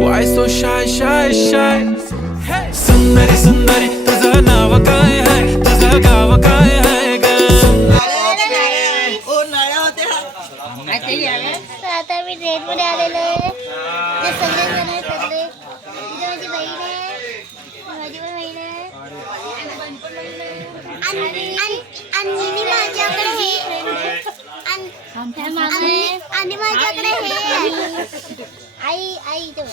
Why so shy, shy, shy? सुंदरी सुंदरी तुझं नाव काय आहे, तुझं गाव काय आहे ग? आता मी ट्रेन मध्ये आलेलो आहे. ते सगळे जण आहेत सगळे. इथे माझी बहीण आहे, माझी पण बहीण आहे आणि माझ्याकडे हे आणि माझ्याकडे हे आई आई तो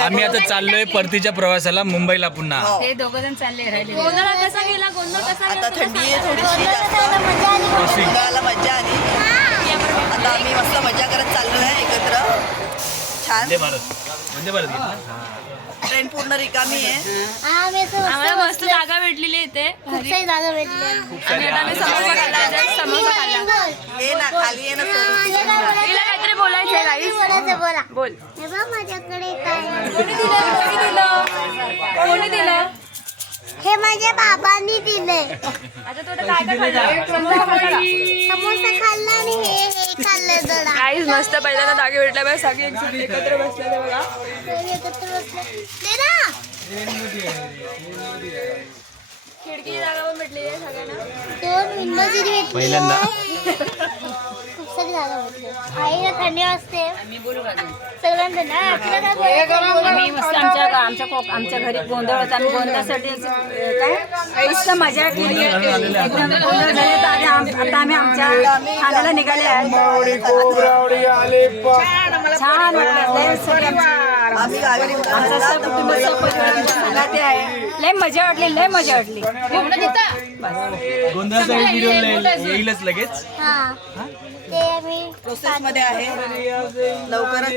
आम्ही आता चाललोय परतीच्या प्रवासाला मुंबईला पुन्हा. हे दोघं जण चालले राहिले. गोंधळ कसा गेला? गोंधळ कसा? आता थंडी आहे थोडीशी जास्त मजा आली. आता आम्ही मस्त मजा करत चाललोय एकत्र. छान वंदे भारत ट्रेन पूर्ण रिकामी आहे. आम्हाला मस्त जागा भेटलेली इथे. खूप सारी जागा भेटली. आम्ही समोसा खाल्ला, समोसा खाल्ला. ये ना खाली ये ना तिला काहीतरी बोलायचंय गाईस. बोला बोल. हे बघ माझ्याकडे काय कोणी दिलं? हे माझ्या बाबांनी दिले. आता तू काय काय खाल्ला? समोसा खाल्ला आणि हे खाल्लं जरा. गाईस मस्त पहिल्यांदा जागे भेटल्या बाय सगळे एकत्र बसले बघा. खिडकी जागा पण भेटली आहे सगळ्यांना. दोन विंडो जरी भेटली. पहिल्यांदा खूप सगळी झालं म्हटलं. आईला थंडी वाजते सगळ्यांना ना आपल्याला काय बोलायचं? आम्ही मस्त आमच्या घरी गोंधळ होता. आम्ही गोंधळासाठी काय मस्त मजा केली. एकदम गोंधळ झाले तर आता आम्ही आमच्या ठाण्याला निघाले आहे. छान वाटलं. लय सगळे आम्ही गावी आमचं असं कुटुंबाचं परिवार संगाती आहे. लय मजा वाटली. गोंधळाचा व्हिडिओ येईलच लगेच. हा ते आम्ही प्रोसेस मध्ये आहे. लवकरच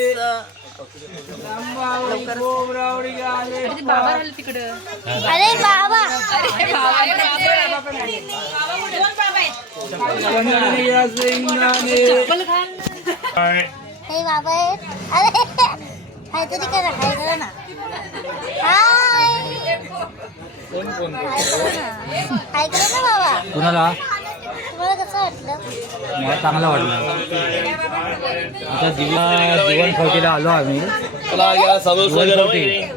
अरे बाबा हे बाबा आहेत. अरे हाय तरी करा ना. हाय करा ना बाबा. कुणाला तुम्हाला कसं वाटलं? मला चांगलं वाटलं. आता जीवन खवटीला आलो आम्ही.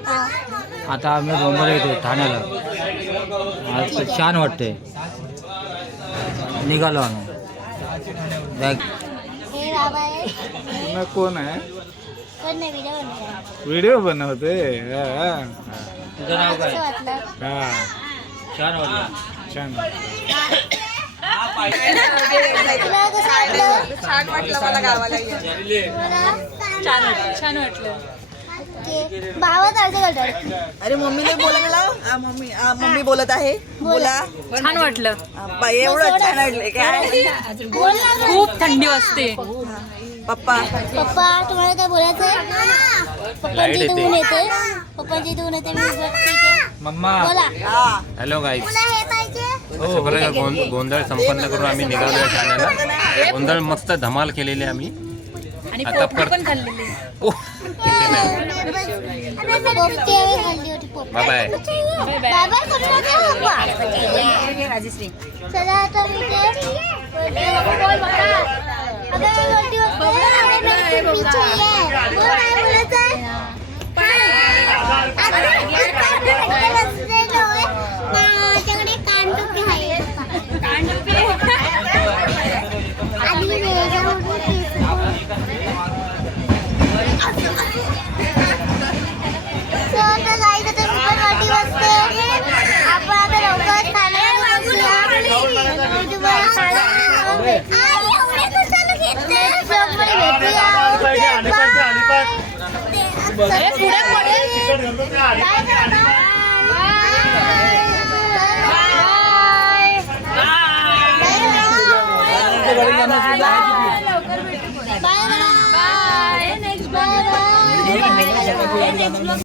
हा. आता आम्ही मुंबईला येतो ठाण्याला. आज छान वाटते. निघालो आम्ही. हे बाबा आहेत. कोण आहे? कोण नाही व्हिडिओ बनवतो. व्हिडिओ बनवते. तुझं नाव काय? कसं वाटलं? छान वाटलं. छान. तुला कसं वाटलं? छान वाटलं मला गावाला येऊन. तुम्हाला? छान वाटलं. ओके. भावात अर्ज करतात. अरे मम्मीने बोलायला मम्मी बोलत आहे. बोला. छान वाटलं. एवढं छान वाटले काय. बोल ना. खूप थंडी वाजते. पप्पा पप्पा तुम्हाला काय बोलायचं आहे? पप्पांची इथून ऊन येते. पप्पांची इथून येते. मी इथे. मम्मा. बोला. हा हॅलो गाईज, तुला हे पाहिजे? असं बरं का गोंधळ संपन्न करून आम्ही निघालो आहे ठाण्याला. गोंधळ मस्त धमाल केलेली आम्ही. आणि आता पोपटी पण खाल्लेली. पोपटी आम्ही खाल्ली होती. पोपटी. Bye bye. बाबा करू नका पप्पा. चला आता मी ते बोल बघा. अबे रोटी बघा. अबे मी पीछे है. बोल काय बोलत आहे? माझ्याकडे कानटुपी आहे. आधी वेगळं So, आता जायचं तर पण वाटी वाजते. आपण आता लवकर खाण्याला बसूया. मी तुम्हाला खायला भेटते. Bye bye.